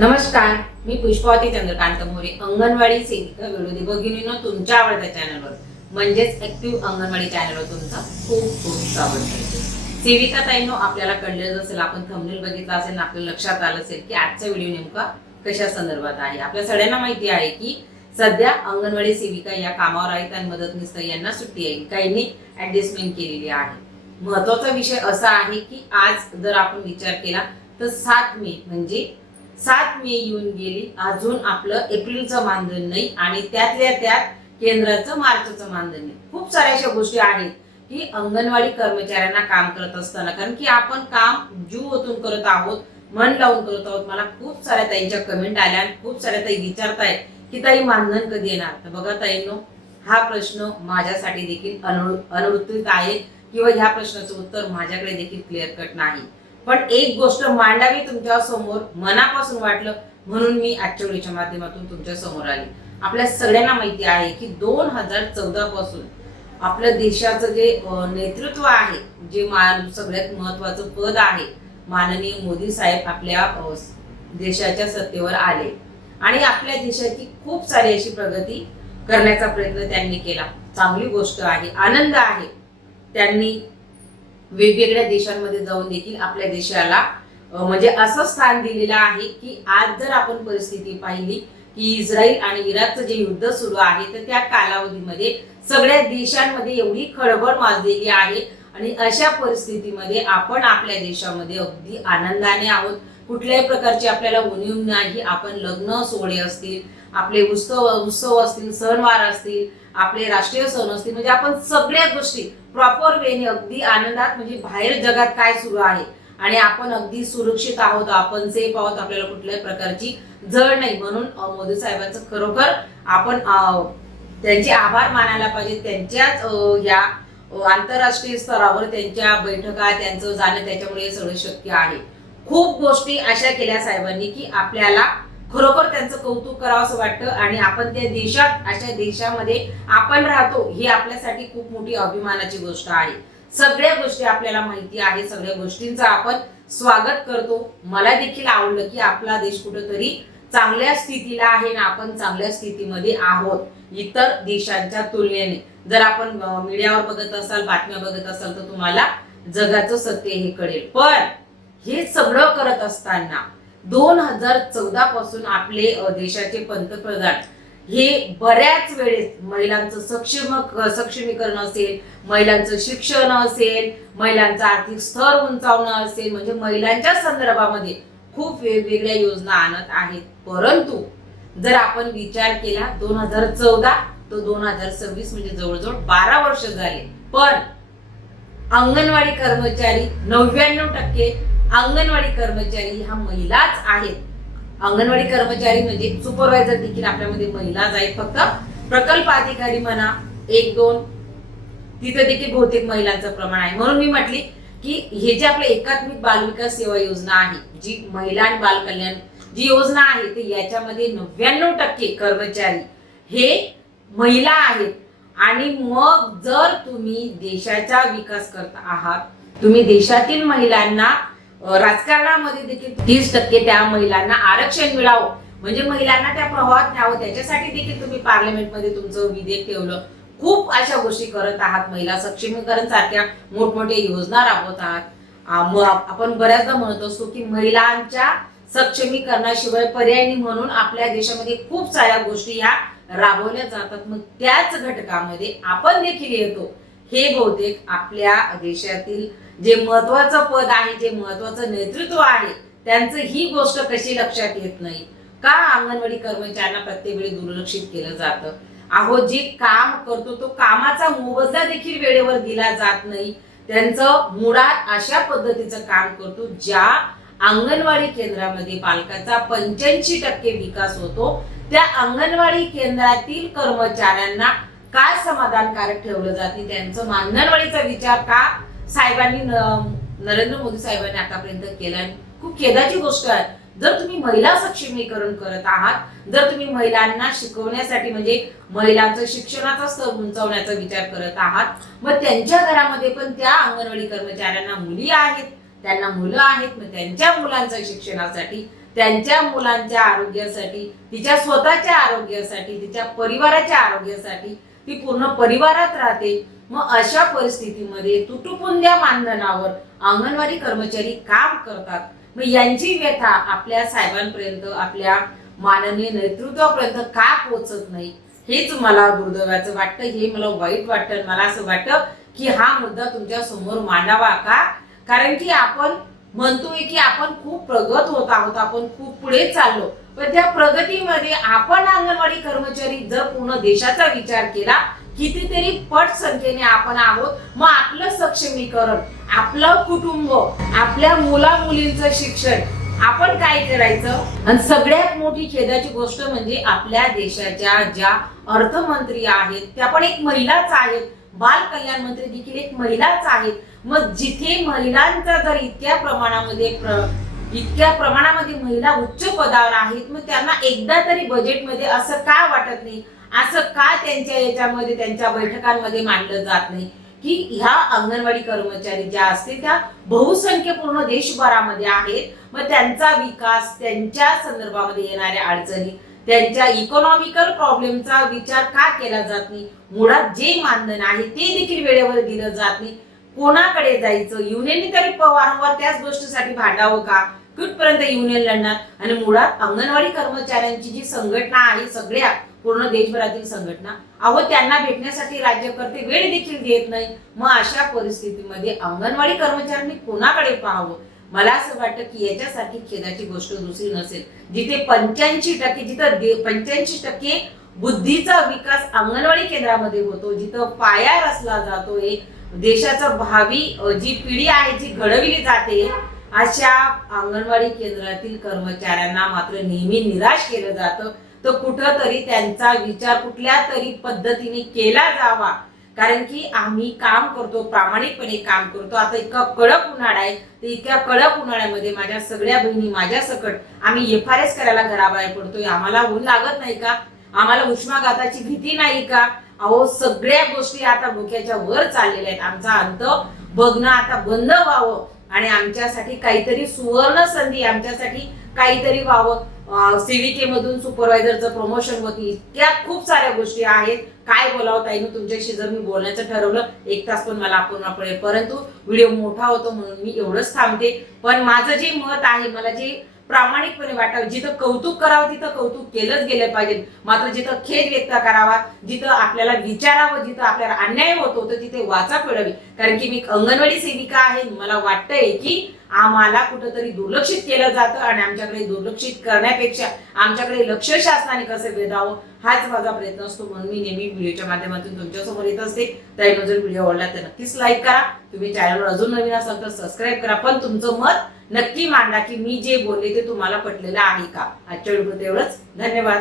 नमस्कार, मी पुष्पावती चंद्रकांत मोरे, अंगणवाडी सेविका विरोधी भगिनींनो तुमच्या आवडत्या चॅनलवर म्हणजेच ऍक्टिव्ह अंगणवाडी चॅनलवर तुमचं खूप खूप स्वागत करते। सेविका ताईंनो, आपल्याला कळलेलं असेल, आपण थंबनेल बघितला असेल, आपल्याला लक्षात आलं असेल की आजचा व्हिडिओ नेमका कशा संदर्भात आहे। आपल्या सगळ्यांना माहिती आहे की सध्या अंगणवाडी सेविका या कामावर आहेत आणि मदतनीस यांना सुट्टी आहे, काहींनी ऍडजस्टमेंट केलेली आहे। महत्त्वाचा विषय असा आहे की आज जर आपण विचार केला तर 7 मे म्हणजे 7 मे येऊन गेली, अजून आपलं एप्रिलचं मानधन नाही आणि त्यातल्या त्यात केंद्राचं मार्चचं मानधन नाही। खूप साऱ्या अशा गोष्टी आहेत की अंगणवाडी कर्मचाऱ्यांना काम करत असताना, कारण की आपण काम जीव ओतून करत आहोत, मन लावून करत आहोत। मला खूप साऱ्या ताईंच्या कमेंट आल्या, खूप साऱ्या ताई विचारतायत की ताई मानधन कधी येणार। तर बघा ताईंनो, हा प्रश्न माझ्यासाठी देखील अनुत्तरित आहे किंवा ह्या प्रश्नाचं उत्तर माझ्याकडे देखील क्लिअर कट नाही, पण एक गोष्ट मांडावी तुमच्या समोर मनापासून वाटलं म्हणून मी आजच्या व्हिडिओच्या माध्यमातून तुमच्या समोर आले। आपल्या सगळ्यांना माहिती आहे की 2014 पासून आपल्या देशाचं जे नेतृत्व आहे, जे सगळ्यात महत्त्वाचं पद आहे, माननीय मोदी साहेब आपल्या देशाच्या सत्तेवर आले आणि आपल्या देशाची खूप सारी अशी प्रगती करण्याचा प्रयत्न त्यांनी केला। चांगली गोष्ट आहे, आनंद आहे। त्यांनी वेगवेगळ्या देशांमध्ये जाऊन देखील आपल्या देशाला म्हणजे असं स्थान दिलेलं आहे की आज जर आपण परिस्थिती पाहिली की इस्रायल आणि इराकचं जे युद्ध सुरू आहे, तर त्या कालावधीमध्ये सगळ्या देशांमध्ये एवढी खळबळ माजलेली आहे आणि अशा परिस्थितीमध्ये आपण आपल्या देशामध्ये अगदी आनंदाने आहोत। कुठल्याही प्रकारची आपल्याला उणीव नाही। आपण लग्न सोहळे असतील, आपले उत्सव असतील, सणवार असतील, आपले राष्ट्रीय सण असतील, म्हणजे आपण सगळ्या गोष्टी प्रॉपर वेने अगदी आनंदात, म्हणजे बाहेर जगात काय सुरू आहे आणि आपण अगदी सुरक्षित आहोत, आपण सेफ आहोत, आपल्याला कुठल्याही प्रकारची झळ नाही। म्हणून मोदी साहेबांचं खरोखर आपण त्यांचे आभार मानायला पाहिजे। त्यांच्याच या आंतरराष्ट्रीय स्तरावर त्यांच्या बैठका, त्यांचं जाणं, त्याच्यामुळे हे सगळं शक्य आहे। खूप गोष्टी अशा केल्या साहेबांनी की आपल्याला खरोखर त्यांचं कौतुक करावंसं वाटतं आणि आपण त्या देशात, अशा देशामध्ये आपण राहतो, ही आपल्यासाठी खूप मोठी अभिमानाची गोष्ट आहे। सगळ्या गोष्टी आपल्याला माहिती आहे, सगळ्या गोष्टींचं आपण स्वागत करतो। मला देखील आवडलं की आपला देश कुठेतरी चांगल्या स्थितीला आहे ना, आपण चांगल्या स्थितीमध्ये आहोत इतर देशांच्या तुलनेने। जर आपण मीडियावर बघत असाल, बातम्या बघत असाल, तर तुम्हाला जगाचं सत्य हे कळेल। पण हे सगळं करत असताना 2014 पासून आपले देशाचे पंतप्रधान हे बऱ्याच वेळेस महिलांचं सक्षमीकरण असेल, महिलांचं शिक्षण असेल, महिलांचं आर्थिक स्तर उंचावणं असेल, म्हणजे महिलांच्या संदर्भामध्ये खूप वेगवेगळ्या योजना आणत आहेत। परंतु जर आपण विचार केला 2014 तो 2026 म्हणजे जवळजवळ 12 वर्ष झाले, पण अंगणवाडी कर्मचारी 99% अंगणवाडी कर्मचारी ह्या महिलाच आहेत। अंगणवाडी कर्मचारी म्हणजे सुपरवायझर देखील आपल्यामध्ये महिलाच आहेत। फक्त प्रकल्प अधिकारी म्हणा 1-2 तिथे देखील बहुतेक महिलांचं प्रमाण आहे। म्हणून मी म्हटली की हे जे आपले एकात्मिक बालविकास सेवा योजना आहे, जी महिला आणि बाल कल्याण जी योजना आहे, ते याच्यामध्ये 99% कर्मचारी हे महिला आहेत। आणि मग जर तुम्ही देशाचा विकास करत आहात, तुम्ही देशातील महिलांना राजकारणामध्ये देखील 30% त्या महिलांना आरक्षण मिळावं, म्हणजे महिलांना त्या प्रवाहात न्यावं, त्याच्यासाठी देखील तुम्ही पार्लमेंटमध्ये तुमचं विधेयक ठेवलं। खूप अशा गोष्टी करत आहात, महिला सक्षमीकरण सारख्या मोठमोठ्या योजना राबवत आहात। आपण बऱ्याचदा म्हणत असतो की महिलांच्या सक्षमीकरणाशिवाय पर्याय नाही, म्हणून आपल्या देशामध्ये खूप साऱ्या गोष्टी ह्या राबवल्या जातात। मग त्याच घटकामध्ये आपण देखील येतो। हे बहुतेक आपल्या देशातील जे महत्त्वाचं पद आहे, जे महत्त्वाचं नेतृत्व आहे, त्यांचं ही गोष्ट कशी लक्षात येत नाही का? अंगणवाडी कर्मचाऱ्यांना प्रत्येक वेळी दुर्लक्षित केलं जातं। अहो, जे काम करतो तो कामाचा मोबदला देखील वेळेवर दिला जात नाही। त्यांचं मुळात अशा पद्धतीचं काम करतो ज्या अंगणवाडी केंद्रामध्ये बालकाचा 85% विकास होतो, त्या अंगणवाडी केंद्रातील कर्मचाऱ्यांना काय समाधानकारक ठेवलं जाते, त्यांचं अंगणवाडीचा विचार का साहेबांनी नरेंद्र मोदी साहेबांनी आतापर्यंत केला? खूप खेदाची गोष्ट आहे। जर तुम्ही महिला सक्षमीकरण करत आहात, जर तुम्ही महिलांना शिकवण्यासाठी म्हणजे महिलांचं शिक्षणाचा स्तर उंचावण्याचा विचार करत आहात, मग त्यांच्या घरामध्ये पण त्या अंगणवाडी कर्मचाऱ्यांना मुली आहेत, त्यांना मुलं आहेत, मग त्यांच्या मुलांच्या शिक्षणासाठी त्यांच्या मुलांच्या आरोग्यासाठी, तिच्या स्वतःच्या आरोग्यासाठी, तिच्या परिवाराच्या आरोग्यासाठी ती पूर्ण परिवारात राहते। मग अशा परिस्थितीमध्ये तुटपुंज्या मानधनावर अंगणवाडी कर्मचारी काम करतात। मग यांची व्यथा आपल्या साहेबांपर्यंत, आपल्या माननीय नेतृत्वापर्यंत का पोहोचत नाही, हेच मला दुर्दैवाचं वाटतं, हे मला वाईट वाटतं। मला असं वाटतं की हा मुद्दा तुमच्या समोर मांडावा का, कारण की आपण म्हणतोय की आपण खूप प्रगत होत आहोत, आपण खूप पुढे चाललो, पण त्या प्रगतीमध्ये आपण अंगणवाडी कर्मचारी जर पूर्ण देशाचा विचार केला, कितीतरी पट संख्येने आपण आहोत। मग आपलं सक्षमीकरण, आपलं कुटुंब, आपल्या मुला मुलींचं शिक्षण आपण काय करायचं। आणि सगळ्यात मोठी खेदाची गोष्ट म्हणजे आपल्या देशाच्या ज्या अर्थमंत्री आहेत त्या पण एक महिलाच आहेत, बाल कल्याण मंत्री देखील एक महिलाच आहेत। मग जिथे महिलांचा जर इतक्या प्रमाणामध्ये महिला उच्च पदावर आहेत, मग त्यांना एकदा तरी बजेटमध्ये असं का वाटत नाही, असं का त्यांच्या याच्यामध्ये, त्यांच्या बैठकांमध्ये मांडलं जात नाही की ह्या अंगणवाडी कर्मचारी ज्या असतील त्या बहुसंख्य पूर्ण देशभरामध्ये आहेत, मग त्यांचा विकास, त्यांच्या संदर्भामध्ये येणाऱ्या अडचणी, त्यांच्या इकॉनॉमिकल प्रॉब्लेमचा विचार का केला जात नाही। मुळात जे मानधन आहे ते देखील वेळेवर दिलं जात नाही। कोणाकडे जायचं, युनियननी तरी वारंवार त्याच गोष्टीसाठी भांडावं का, कुठपर्यंत युनियन लढणार। आणि मुळात अंगणवाडी कर्मचाऱ्यांची जी संघटना आहे, सगळ्या पूर्ण देशभरातील संघटना, अहो त्यांना भेटण्यासाठी राज्यकर्ते वेळ देखील देत नाही। मग अशा परिस्थितीमध्ये अंगणवाडी कर्मचाऱ्यांनी कोणाकडे पाहावं। मला असं वाटतं की याच्यासाठी खेदाची गोष्ट दुसरी नसेल, जिथे 85% बुद्धीचा विकास अंगणवाडी केंद्रामध्ये होतो, जिथं पाया रचला जातोय, देशाचं भावी जी पिढी आहे जी घडविली जाते, अशा अंगणवाडी केंद्रातील कर्मचाऱ्यांना मात्र नेहमी निराश केलं जातं। तर कुठंतरी त्यांचा विचार कुठल्या तरी पद्धतीने केला जावा, कारण की आम्ही काम करतो, प्रामाणिकपणे काम करतो। आता इतका कडक उन्हाळा आहे, तर इतक्या कडक उन्हाळ्यामध्ये माझ्या सगळ्या बहिणी माझ्या सकट आम्ही FRS करायला घराबाहेर पडतोय। आम्हाला ऊन लागत नाही का, आम्हाला उष्माघाताची भीती नाही का। अहो सगळ्या गोष्टी आता डोक्याच्या वर चाललेल्या आहेत। आमचा अंत बघणं आता बंद व्हावं आणि आमच्यासाठी काहीतरी सुवर्ण संधी, आमच्यासाठी काहीतरी व्हावं। CVK मधून सुपरवायझरचं प्रमोशन होती, त्या खूप साऱ्या गोष्टी आहेत। काय बोलावं ताईने, तुमच्याशी जर मी बोलण्याचं ठरवलं 1 तास पण मला अपूर्ण पडेल, परंतु व्हिडिओ मोठा होतो म्हणून मी एवढंच थांबते। पण माझं जे मत आहे, मला जे प्रामाणिकपणे वाटावं, जिथं कौतुक करावं तिथं कौतुक केलंच गेलं पाहिजे, मात्र जिथं खेद व्यक्त करावा, जिथं आपल्याला विचारावं, जिथं आपल्याला अन्याय होतो तर तिथे वाचा फिरवी। कारण की मी अंगणवाडी सेविका आहे, मला वाटतंय की आम्हाला कुठंतरी दुर्लक्षित केलं जातं आणि आमच्याकडे दुर्लक्षित करण्यापेक्षा आमच्याकडे लक्ष शासनाने कसं वेधावं हाच माझा प्रयत्न असतो। म्हणून मी नेहमी व्हिडिओच्या माध्यमातून तुमच्यासमोर येत असते। त्यामुळे जर व्हिडिओ आवडला तर नक्कीच लाईक करा, तुम्ही चॅनलवर अजून नवीन असाल तर सबस्क्राईब करा, पण तुमचं मत नक्की मांडा की मी जे बोलले ते तुम्हाला पटलेलं आहे का। आजच्या व्हिडिओत एवढंच, धन्यवाद।